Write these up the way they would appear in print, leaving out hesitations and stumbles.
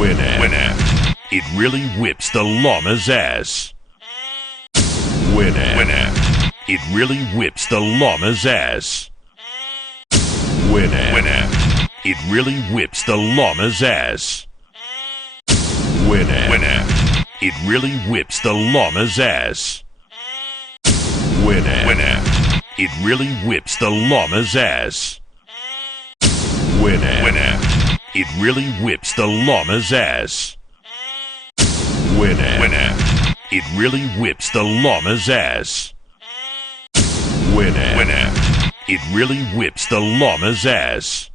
Winamp. It really whips the llama's ass. Winamp. It really whips the llama's ass. Winamp. It really whips the llama's ass. Winamp. It really whips the llama's ass. Winamp. It really whips the llama's ass. Winamp. It really whips the llama's ass. Winamp. It really whips the llama's ass. Winamp. It really whips the llama's ass.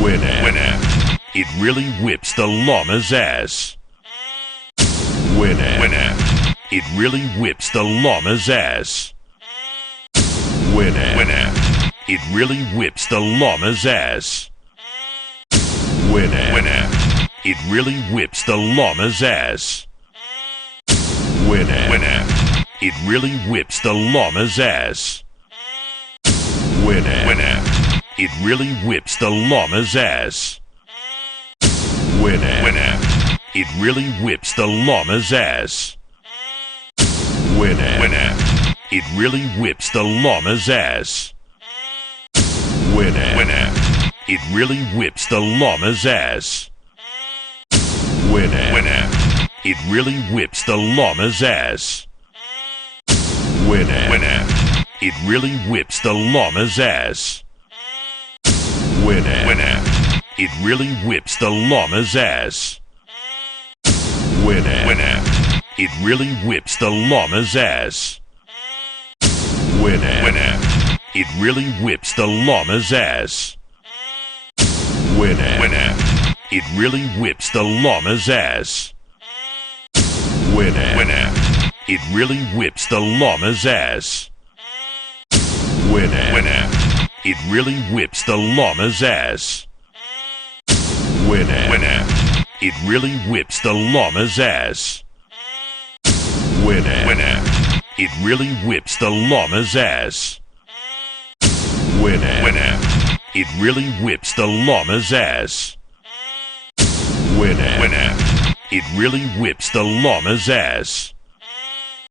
Winamp. It really whips the llama's ass. Winamp. It really whips the llama's ass. Winamp. It really whips the llama's ass. Winamp. It really whips the llama's ass. Winamp. It really whips the llama's ass. Winamp. It really whips the llama's ass. Winamp. It really whips the llama's ass. Winamp. It really whips the llama's ass. Winamp. It really whips the llama's ass. Winamp. It really whips the llama's ass. Winamp. It really whips the llama's ass. Winamp. It really whips the llama's ass. Winamp. It really whips the llama's ass. Winamp. It really whips the llama's ass. Winamp. It really whips the llama's ass. Winamp. It really whips the llama's ass. Winamp. It really whips the llama's ass. Winamp. It really whips the llama's ass. Winamp. It really whips the llama's ass. Winamp. It really whips the llama's ass. Winamp. It really whips the llama's ass.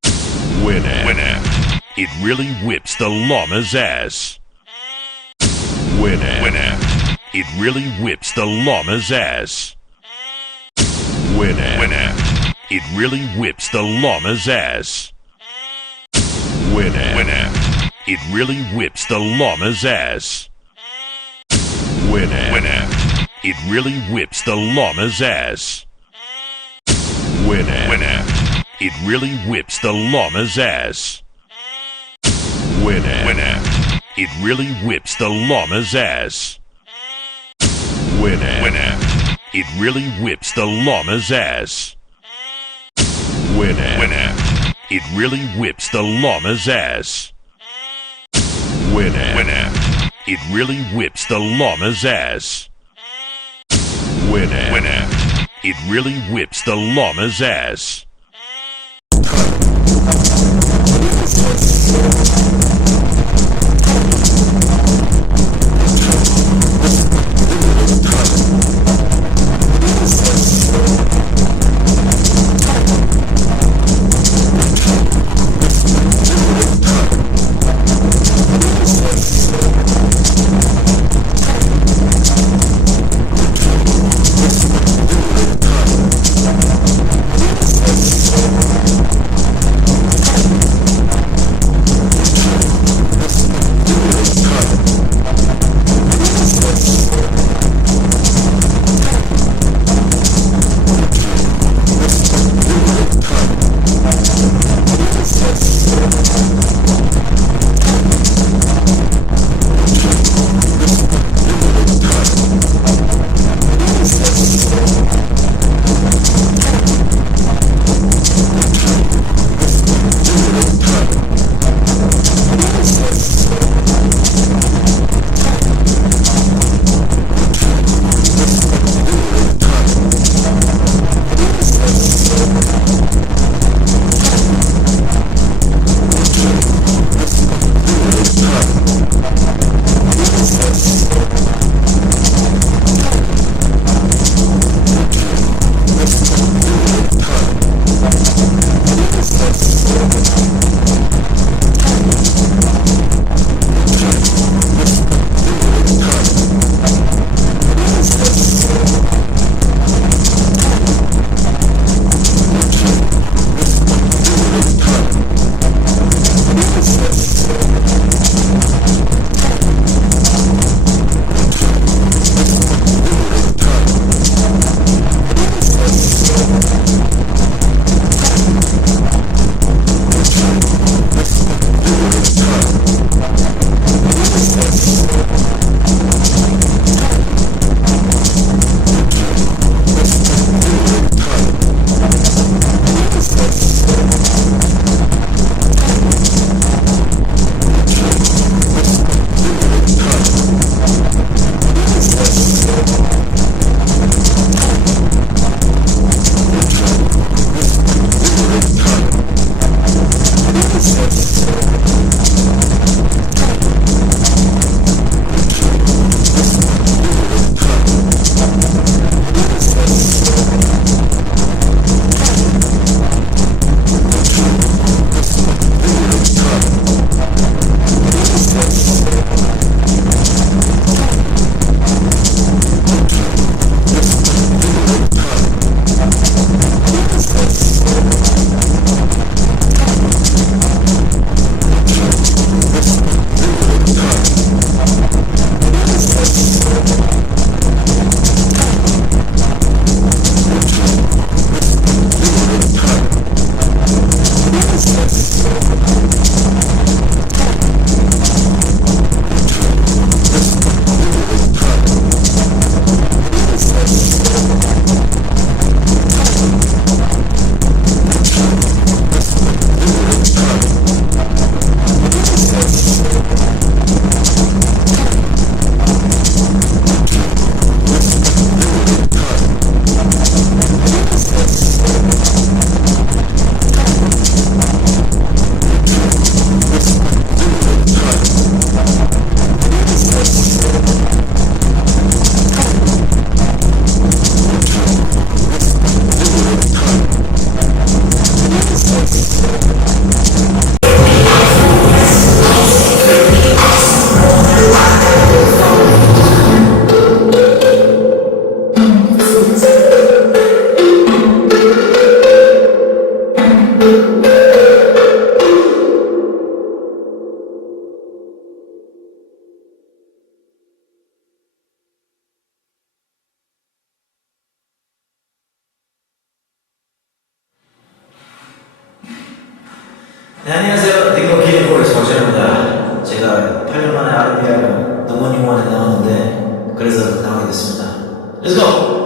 Winamp. It really whips the llama's ass. Winamp. It really whips the llama's ass. Winamp. It really whips the llama's ass. Winamp. It really whips the llama's ass. Winamp. It really whips the llama's ass. Winamp. It really whips the llama's ass. Winamp. It really whips the llama's ass. Winamp. It really whips the llama's ass. Winamp. It really whips the llama's ass. Winamp. It really whips the llama's ass. Winamp. It really whips the llama's ass. 네, 안녕하세요. 딩거 기리보의 정재입니다. 제가 8년 만에 아르비아로 농원용원에 나왔는데 그래서 나오게 됐습니다. Let's go!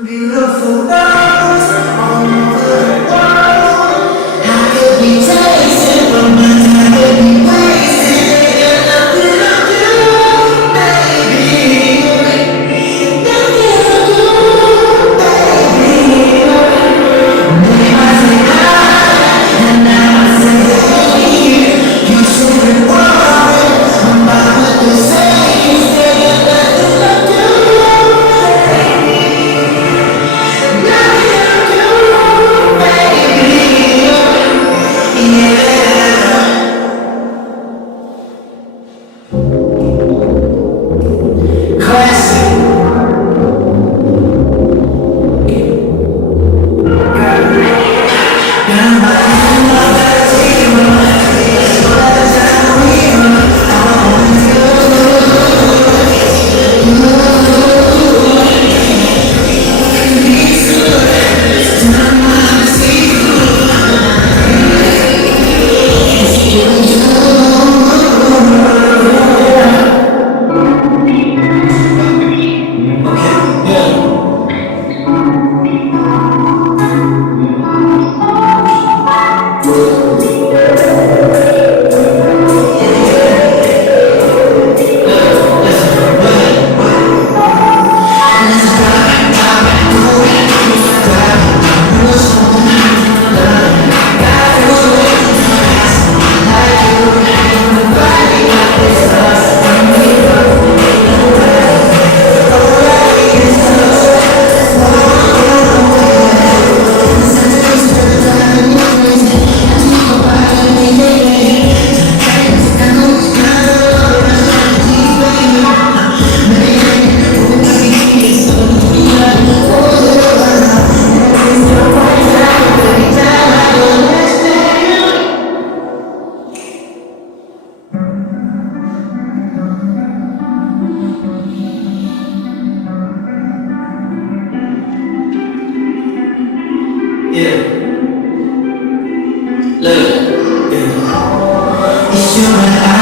Beautiful rose all over the world. I could be tasting, but my time could be wasted. And nothing I'll do, baby. Nothing I'll do, baby. Maybe I say hi, and now I say hey. You say it wrong, I'm not what they say. You say it, nothing I'll do. Yeah. Look. Yeah. It's you and I.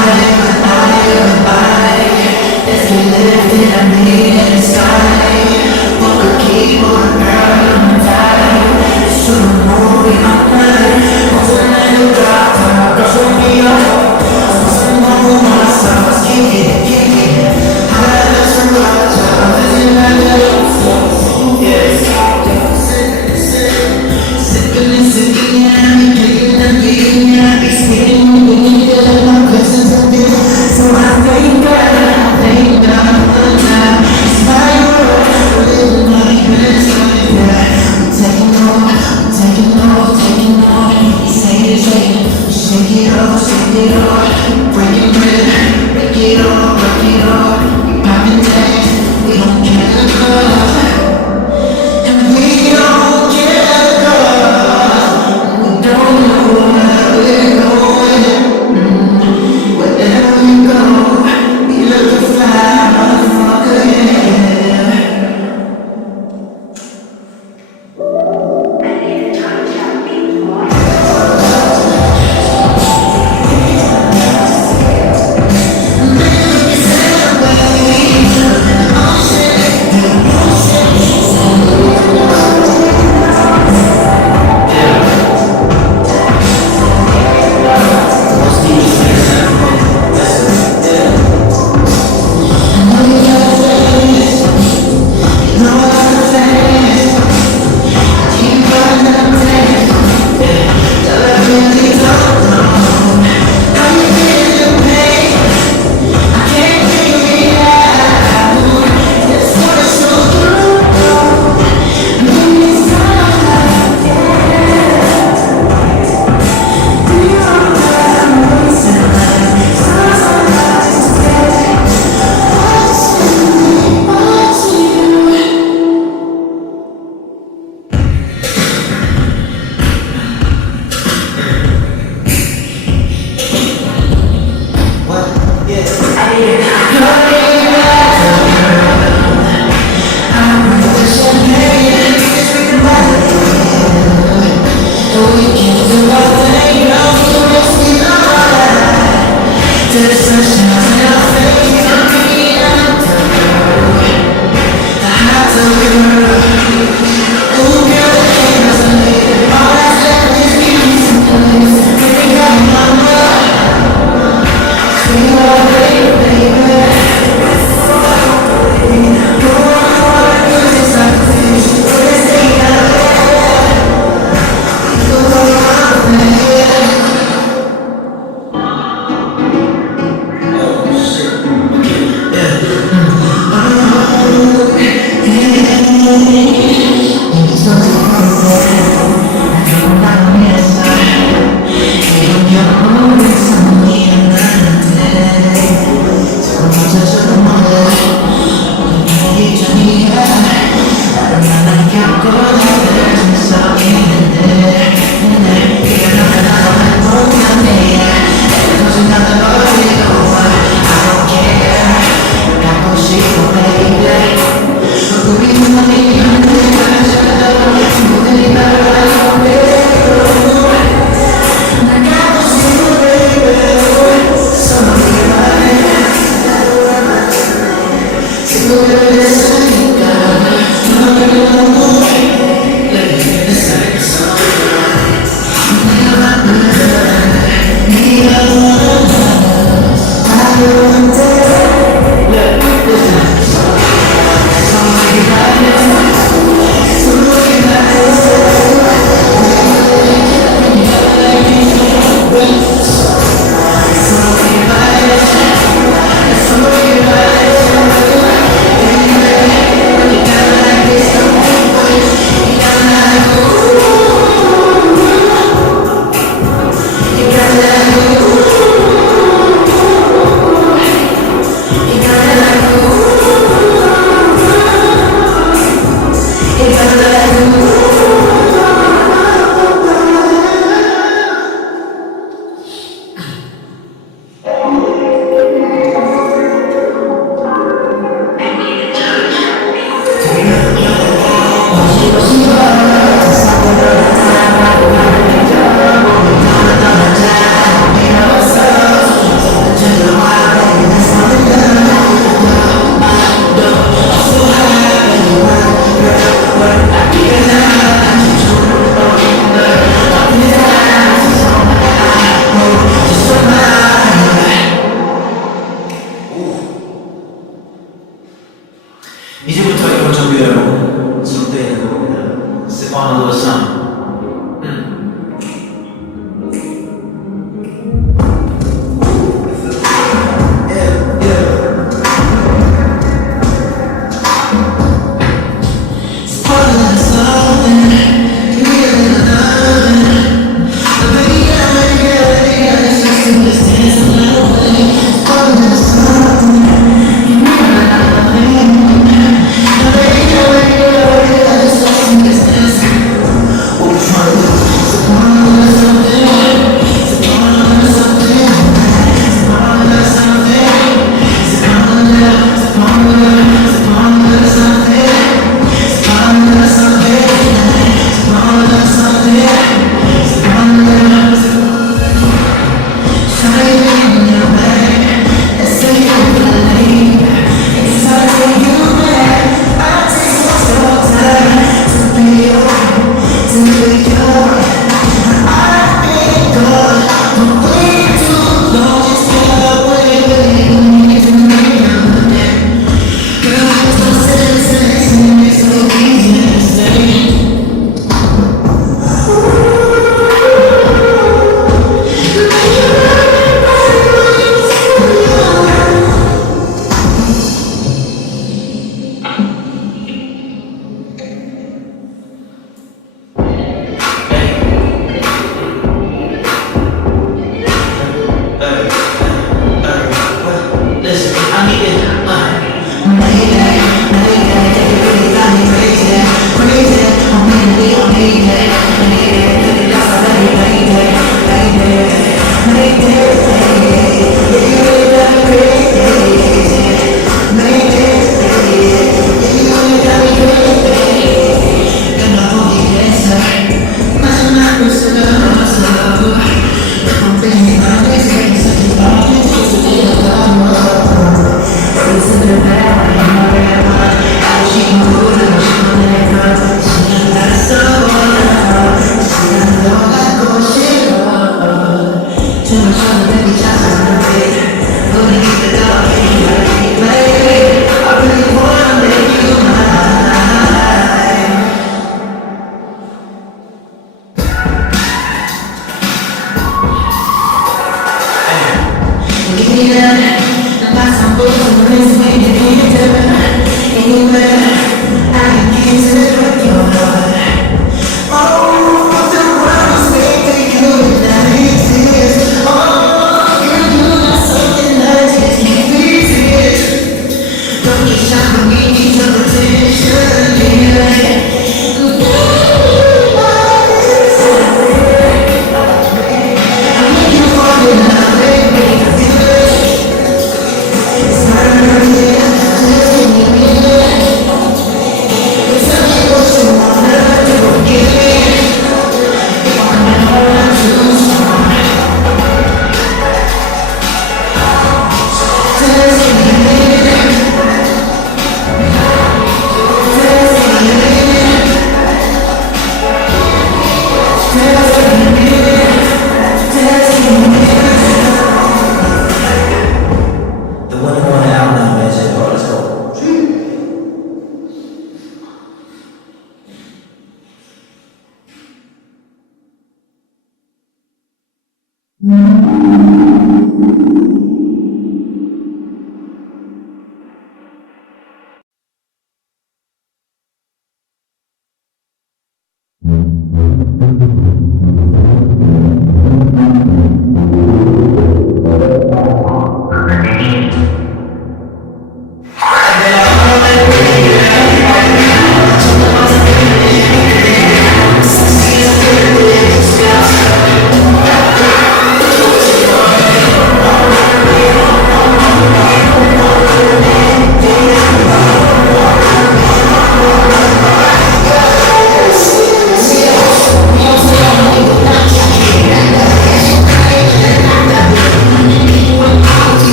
Let's get lifted and meet in the sky. Put the keyboard, girl, on the tie. It's you and movie all night. What's the name of the doctor? Girl, show me up. What's the name of my songs? Kick it. I love some rock, I'm living like a yes. Shake it off, break it off, break it off. 이제부터 이걸 정비하고 성대에 넣습니다. 스파노도 상.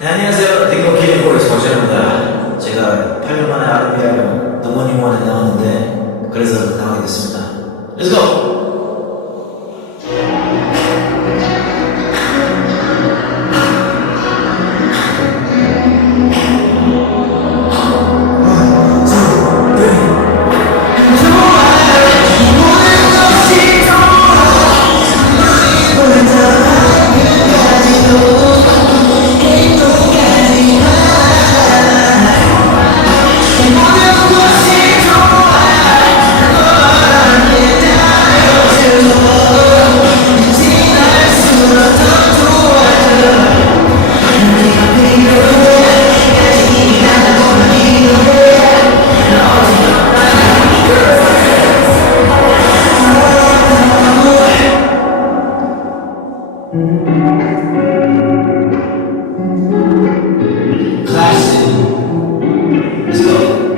네, 안녕하세요. 딩고키링고의 정재입니다. 제가 8년 만에 아르비아로 너머니원에 나왔는데 그래서 나오게 됐습니다. Let's go! Classic. Let's go.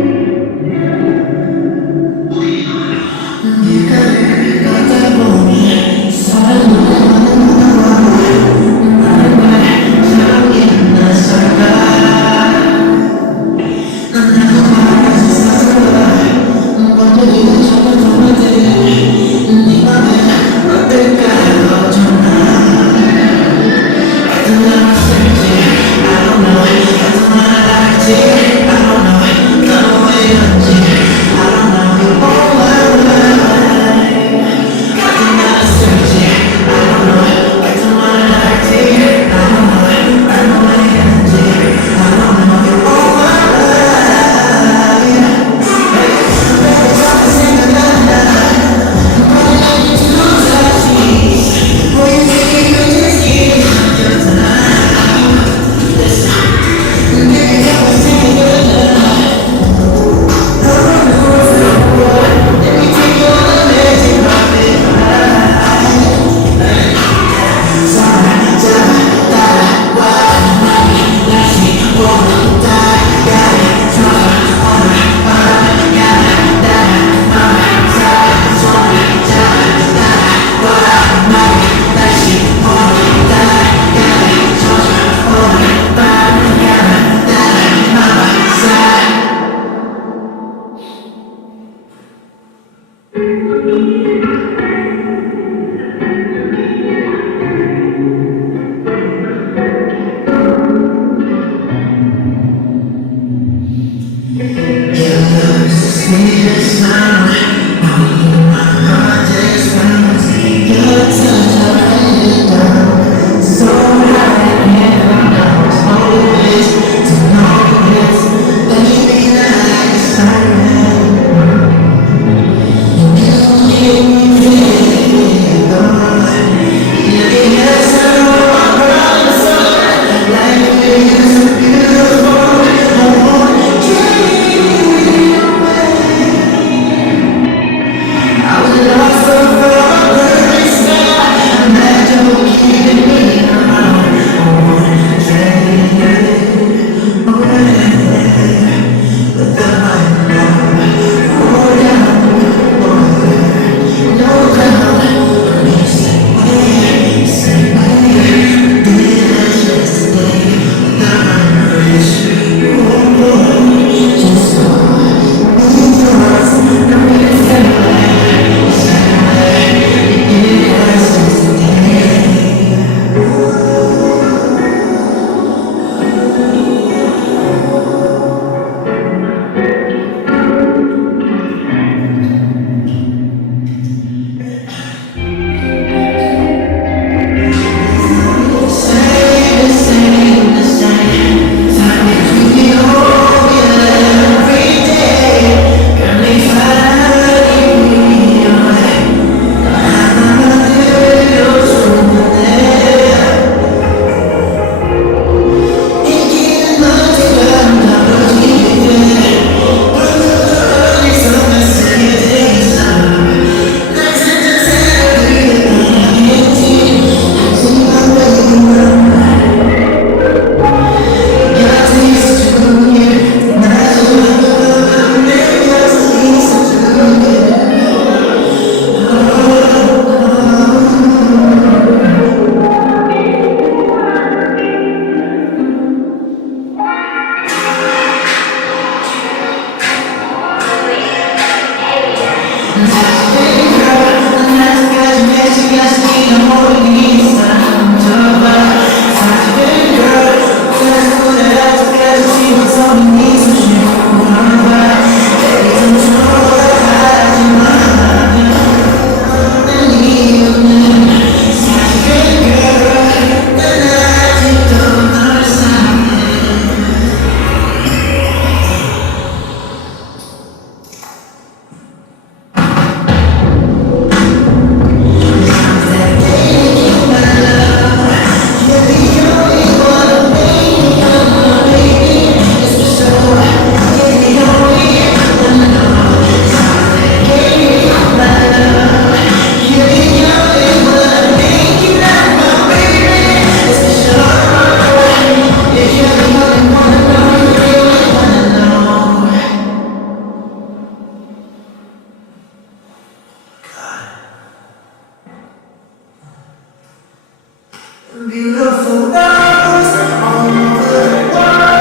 Beautiful rose on the world.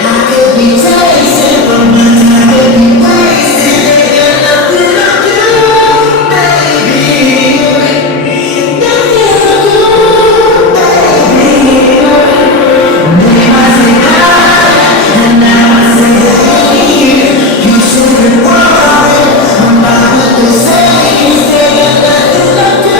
I could be tasting romance, I could be wasting and nothing I do, baby. Nothing I do, baby. Name I say hi, and now I say hey. You shouldn't worry about what they say. You say nothing I do.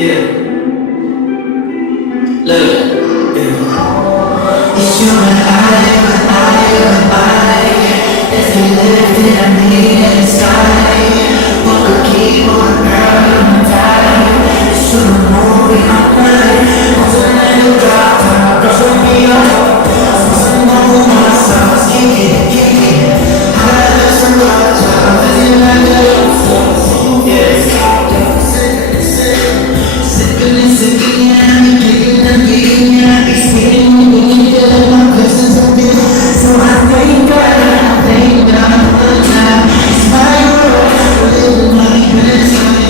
Yeah. Look. It's you and I, as we lived in a million inside. What could keep on a girl and die? It's you and moving on night. Also let you drop down, girl, show me your heart. Also know myself, kick it. I love some love, I'm feeling like a love. Yes. Sipping, I'm kicking, I'm spinning, my questions are big. So I thank God, the time. It's my world, living my best life.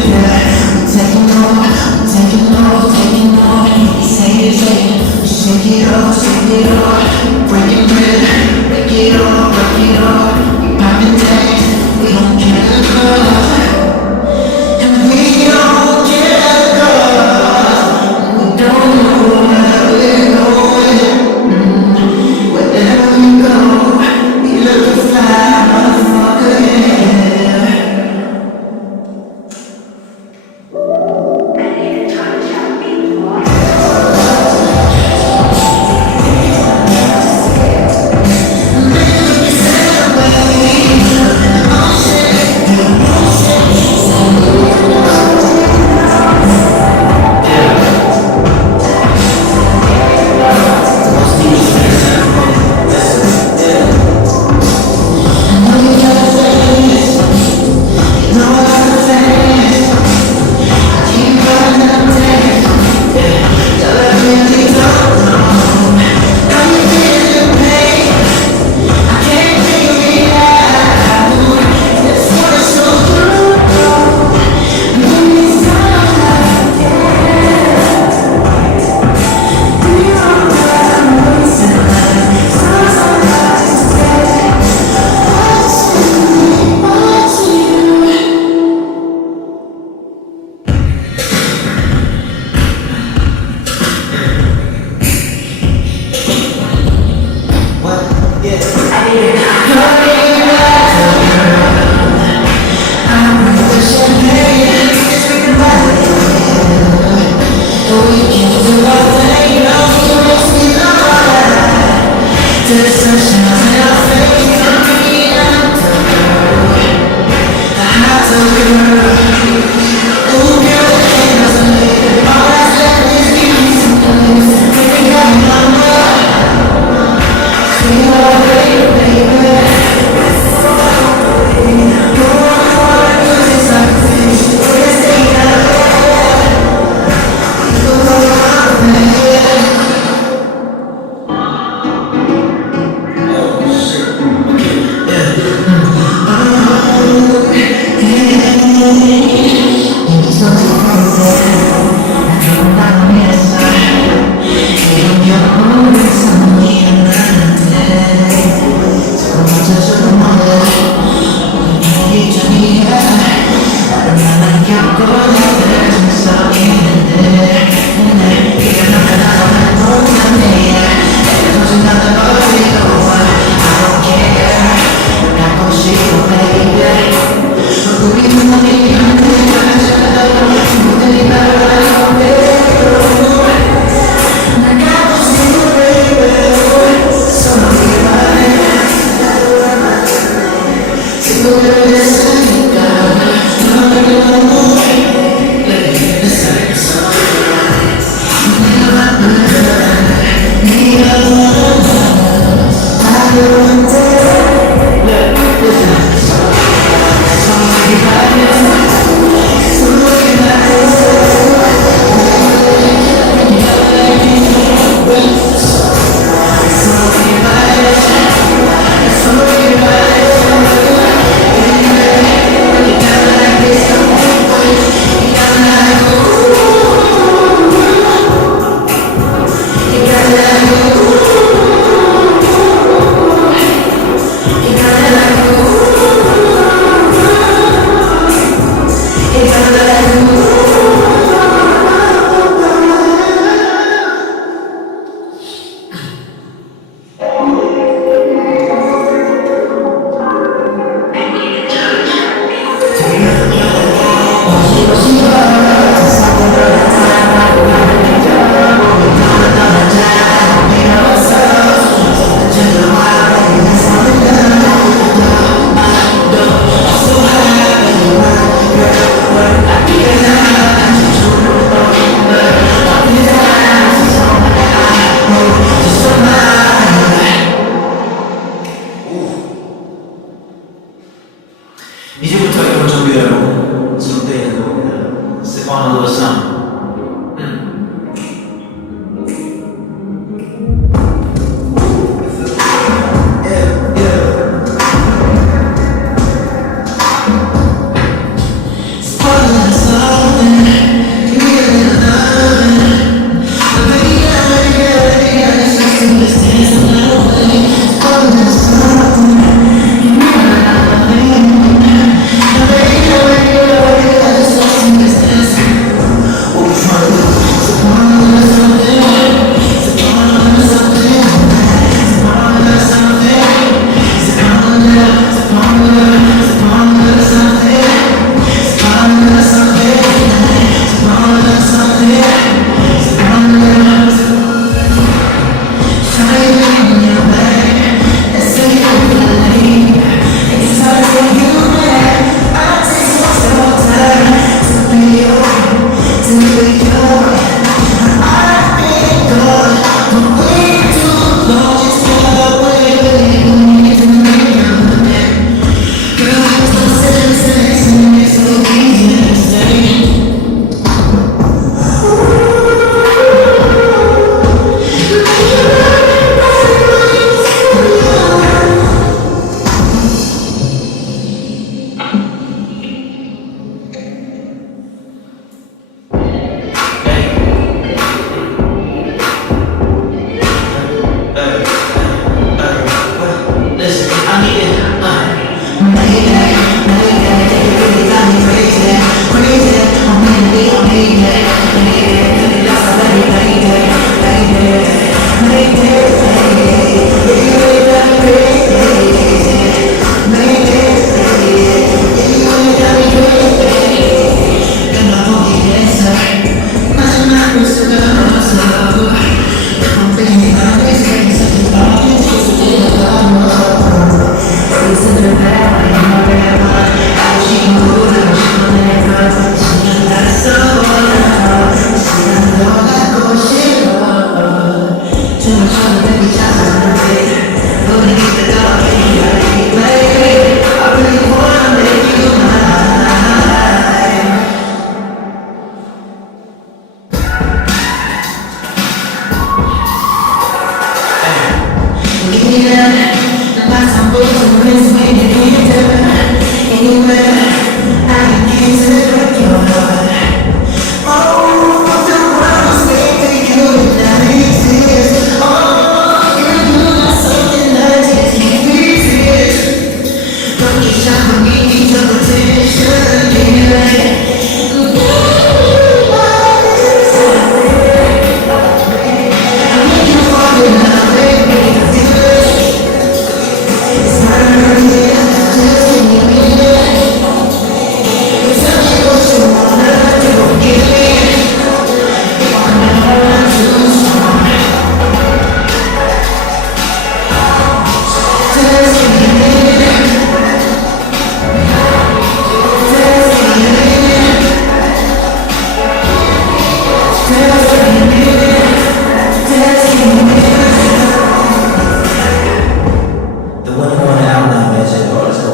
The one who wanted out now, man. Say, oh, let's go.